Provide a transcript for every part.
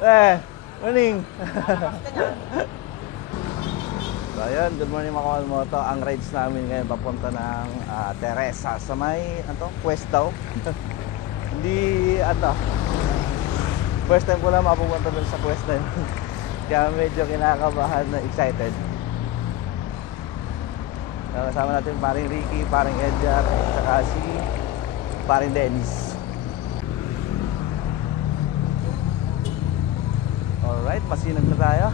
Morning. So ayun, good morning mga kamalmoto. Ang rides namin ngayon papunta ng Teresa sa may quest daw. Hindi first time ko lang mapupunta dun sa quest na yun. Kaya medyo kinakabahan na excited. Kasama natin paring Ricky, paring Edgar, at saka si paring Dennis. Alright, masinag na tayo.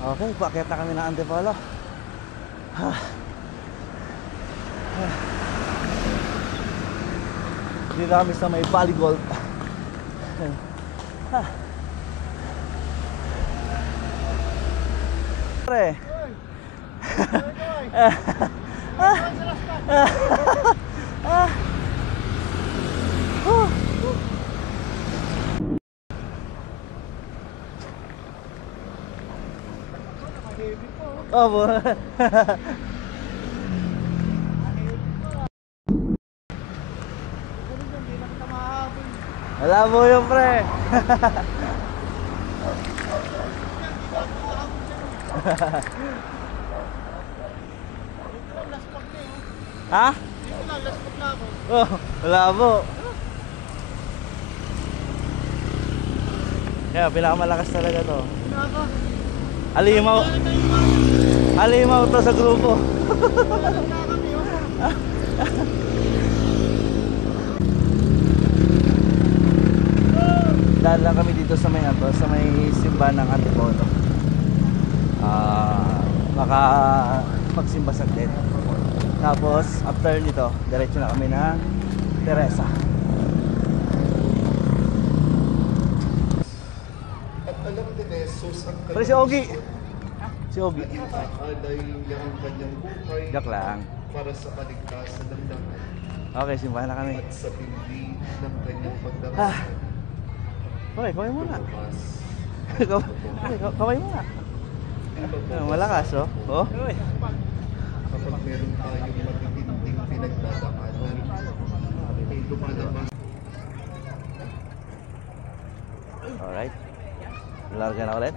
Okay, paakyat na kami ng Antipolo. Dito kami sa may Valley Gold. Pre. Oh, wala mo yung pre. Ha? Oh, wala mo. Kaya pinakamalakas talaga to. Alimaw to sa grupo. Dahil lang kami dito sa may simbahan ng Antipolo. Baka magsimba saglit. Tapos after nito, diretso na kami ng Teresa. At alam ni Jesus ang Pero si Ogie. Si Ogie. alay ang kanyang buhay Joke lang. para sa kaligtasan ng lahat Okay, simbahan na kami. at sa pindi ng kanyang pagdarasal. Okay, kaway muna. Mas Kaway muna. Malakas, oh. Oh. kapag meron tayong matitinding pinagdadaanan, ay lumalabas. Alright. Larga na ulit.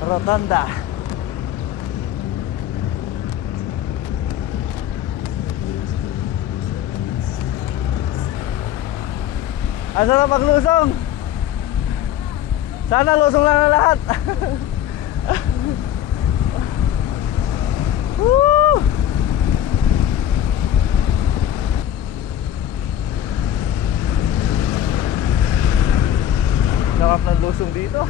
Rotonda. Ang sarap maglusong. Sana lusong lang na lahat. Woo! Sarap ng lusong dito.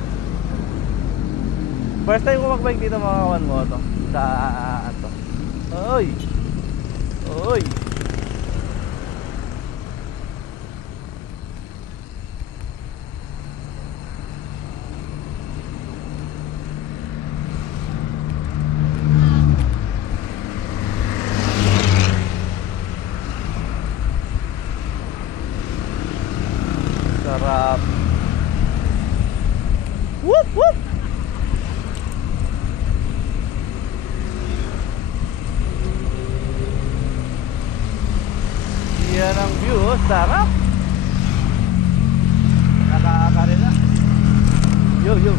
First time ko magbike dito mga kawan mo to. Sa Oy. Oy. Sarap. Whoop whoop. Yan ang view, oh. Sarap. Nakakari na. Yo.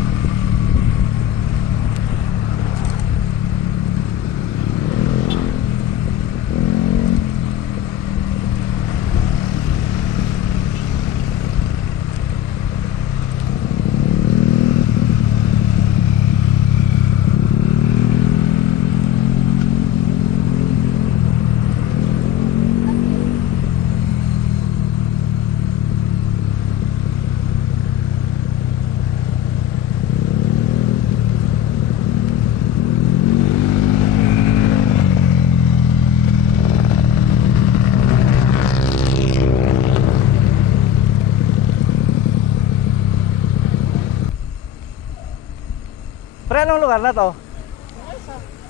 anong lugar na to?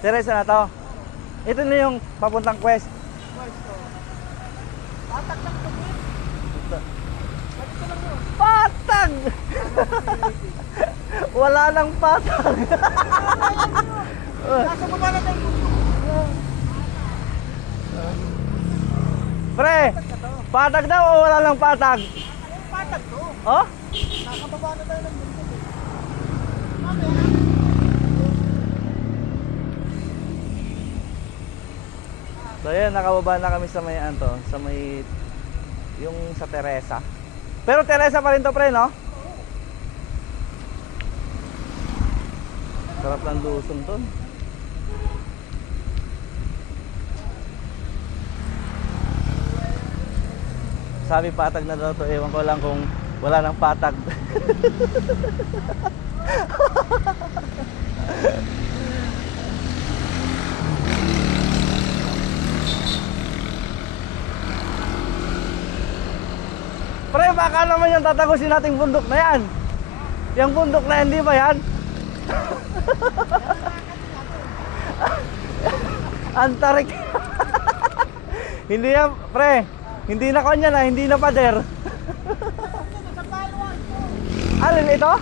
Teresa na to. Ito na yung papuntang Quest. Patak lang to, eh. Dito lang yun. Patag! Wala nang patag. Nasa baba na tayo. Pre, patag daw o wala nang patag? Patak to. Oh? Nasa baba na tayo ng bundok, eh. So ayan, nakababa na kami sa may anto, sa may yung sa Teresa. Pero Teresa pa rin to, pre, no? Sarap ng lusong to. Sabi patag na daw to, ewan ko lang kung wala nang patag. Pre, baka naman yung tatagusin nating bundok na yan. Yung bundok na yan, di ba yan? Antarik. Hindi yan, pre. Hindi na kanya na, hindi na pader. Alin ito?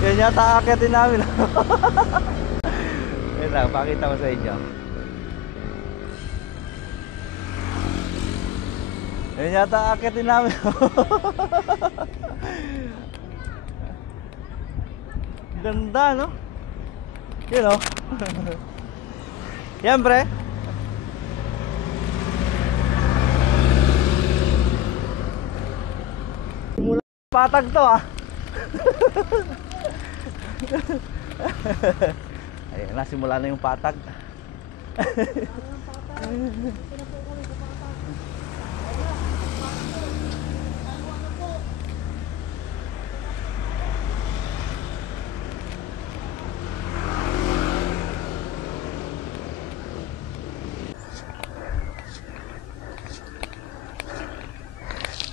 Yan yata aakitin namin. Yan lang, pakita ko sa inyo. Yan yata aakitin namin. Ganda, no? Yun, no? Yan, pre. Mula patag to, ah. Ayun na, simula na yung patag.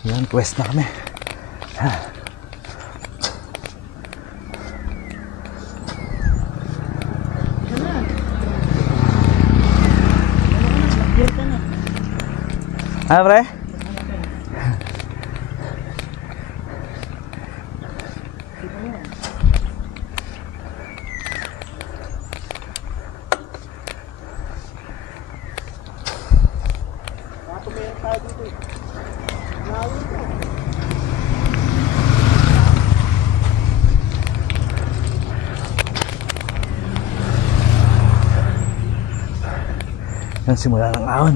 Yan, quest na kami. Ano, pre? Yan, simula ng ahon.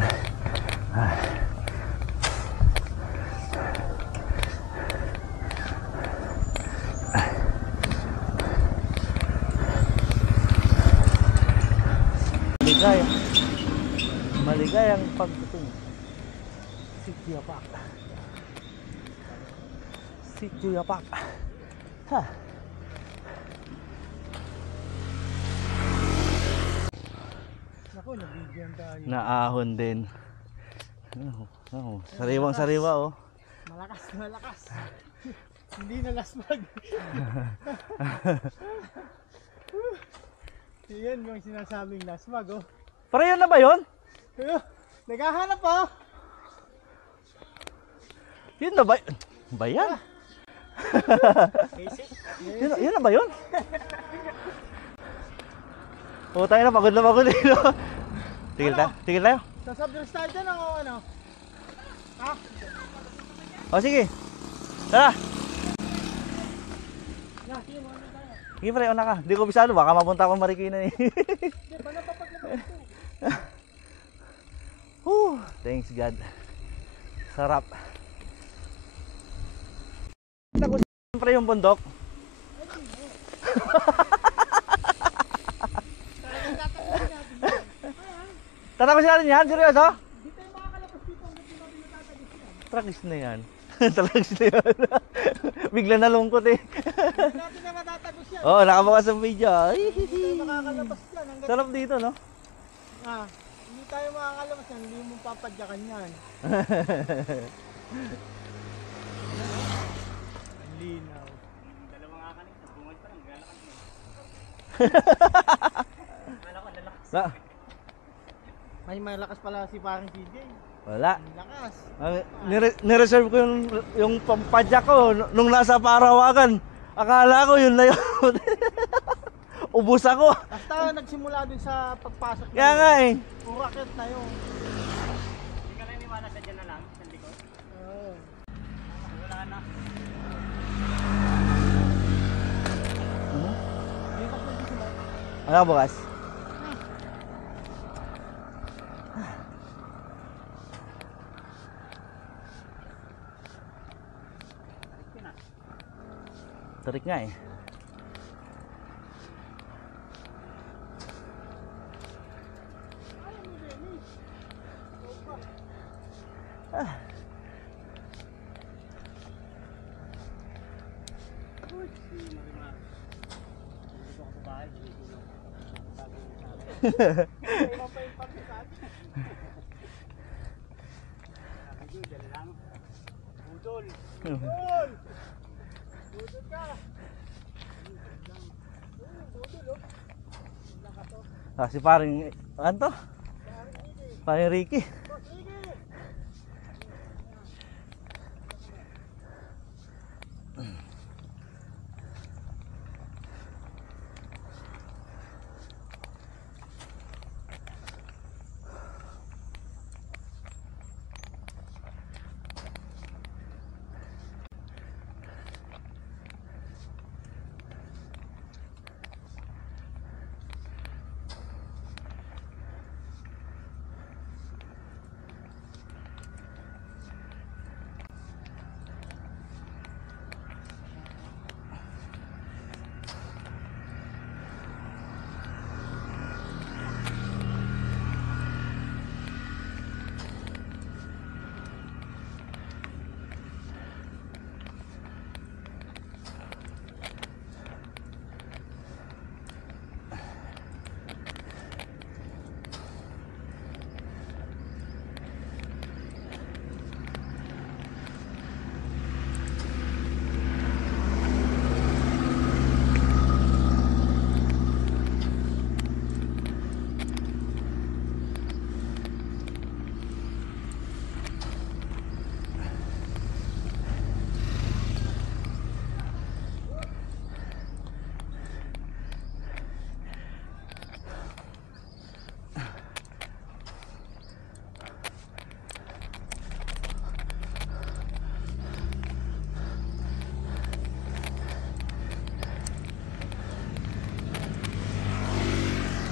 Maligayang pagdating. Sitio Yapak. Sitio Yapak. Ha. Naku, nabigyan tayo. Naahon din. Sariwang sariwa, oh. Malakas, malakas. Hindi na lasmag. Yan yung sinasabing lasmag, oh. Para yun na ba yun? Ayun, naghahanap, oh. Yun na ba? Ba yan? Yun na ba yun? O tayo na, pagod na pagod. Tigil tayo, tigil tayo. Sasabdres tayo dyan, o ano? Ha? O sige. Tara. Yeah, sige, mga tayo. Sige pre, una ka. Di ko bisado, baka mapunta akong Marikina eh. Sige, panapapaglabas ito. Thanks God. Sarap. Pre yung bundok. Tatapos natin yan? Seryoso? Di tayo makakalabas dito hanggang di natin natatagis yan. Tragis na yan. Tragis na yan. Bigla nalungkot eh. Hindi natin na matatagos yan. Oo, nakabukas ang video. Ay, Hindi tayo makakalabas yan hanggang... sarap dito, no? Hindi tayo makakalabas yan. Hindi mo papadyakan yan. Ang linaw. Dalawang akanin. Bungad pa lang. Galakad mo. Na, May malakas pala si parang CJ. wala. Ang lakas. Nireserve ko yung pampadyak ko nung nasa Parawakan. Akala ko yun na yun. Ubus ako. Basta nagsimula dun sa pagpasok na Kaya yun. nga eh. Puro racket na yun. Hindi ka naniniwala sa dyan na lang, sa likod. Oo. Wala na. Dito ko dito mo. Ano bukas? Tarik nga eh. Budol! Budol! Budol ka! Si paring, ano to? Paring Ricky.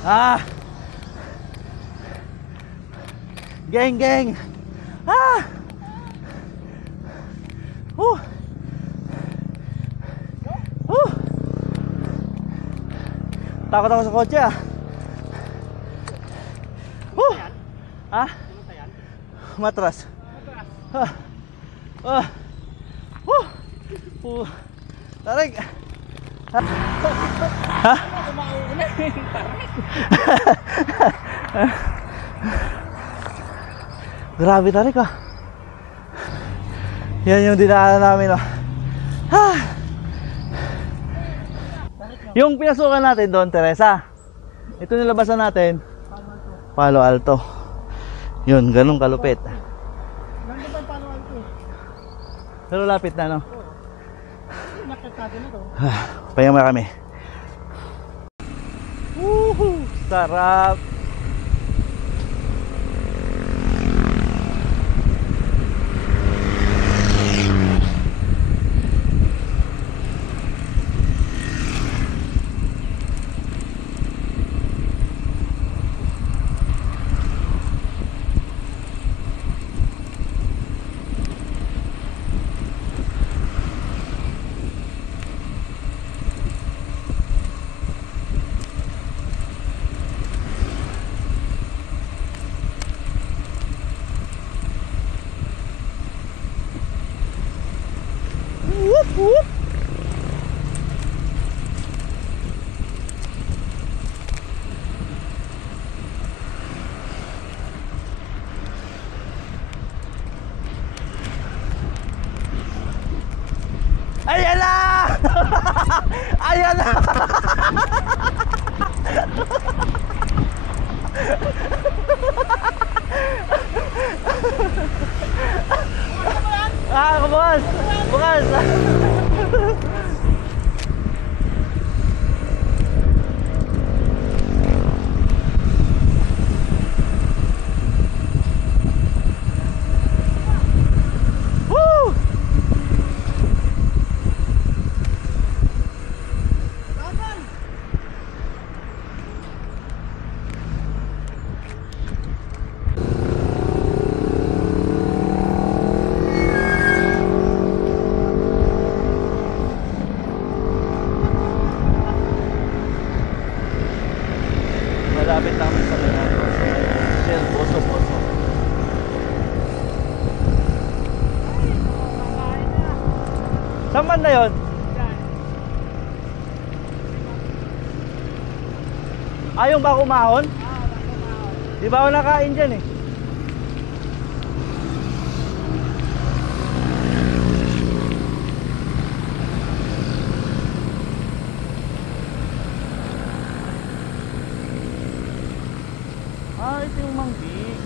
Ah! Geng, geng! Ah! Takot ako sa kotse ah. Ah? Matras. Ah. Ah. Tarik. Ha? Grabe tarik ah. Yan yung dinaanan namin oh. Ah. Yung pinasukan natin doon, Teresa. Ito nilabasan natin. Palo Alto. Yun, ganun kalupit. Nandun ba yung panuan ko? Pero lapit na no. Nakit natin ito. Pahinga kami. Woohoo! Sarap! Ayan na! Bukas! Bukas! Woo! Malapit namin sa Minano. Shell, boso-boso. Saan banda yun? Yung bako mahon? Di ba ako nakain dyan eh? Ito yung mangbig.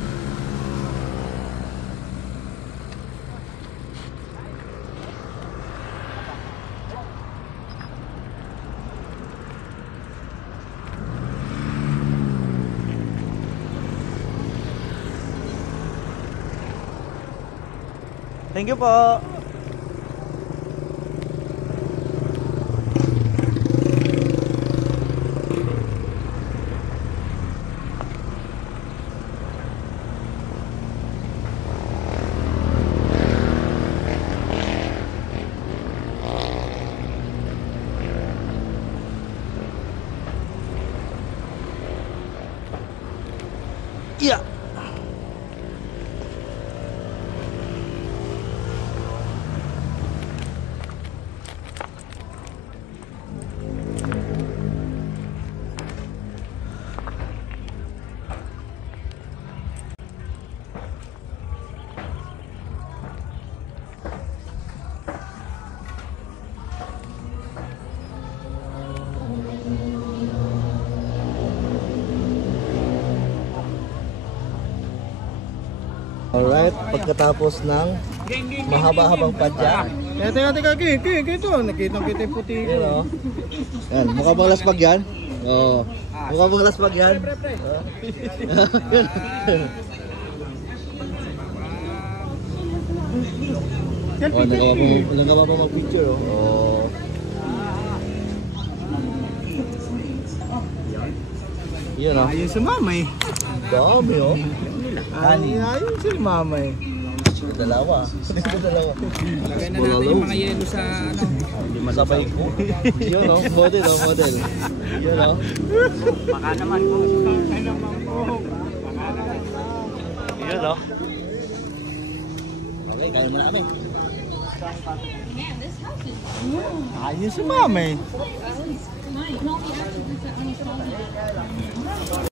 Thank you po. Yeah. Alright, pagkatapos ng mahaba-habang padya. Teka, ito. Nakita yung puti ko. Yun o. Yan, mukha bang laspag yan? Oo. Mukha bang laspag yan? Nagawa pa mag-picture o. Oo. Yun o. Ayun si mama eh. Dami o. Ayun si mama eh. Dalawa. Dalawa. Lagay na natin yung mga yelo sa ano. Sabay ko. Yun o. Model o. Model. Yun o. Baka naman po. Yun o. Okay, kaya mo namin. Ayun si mama eh.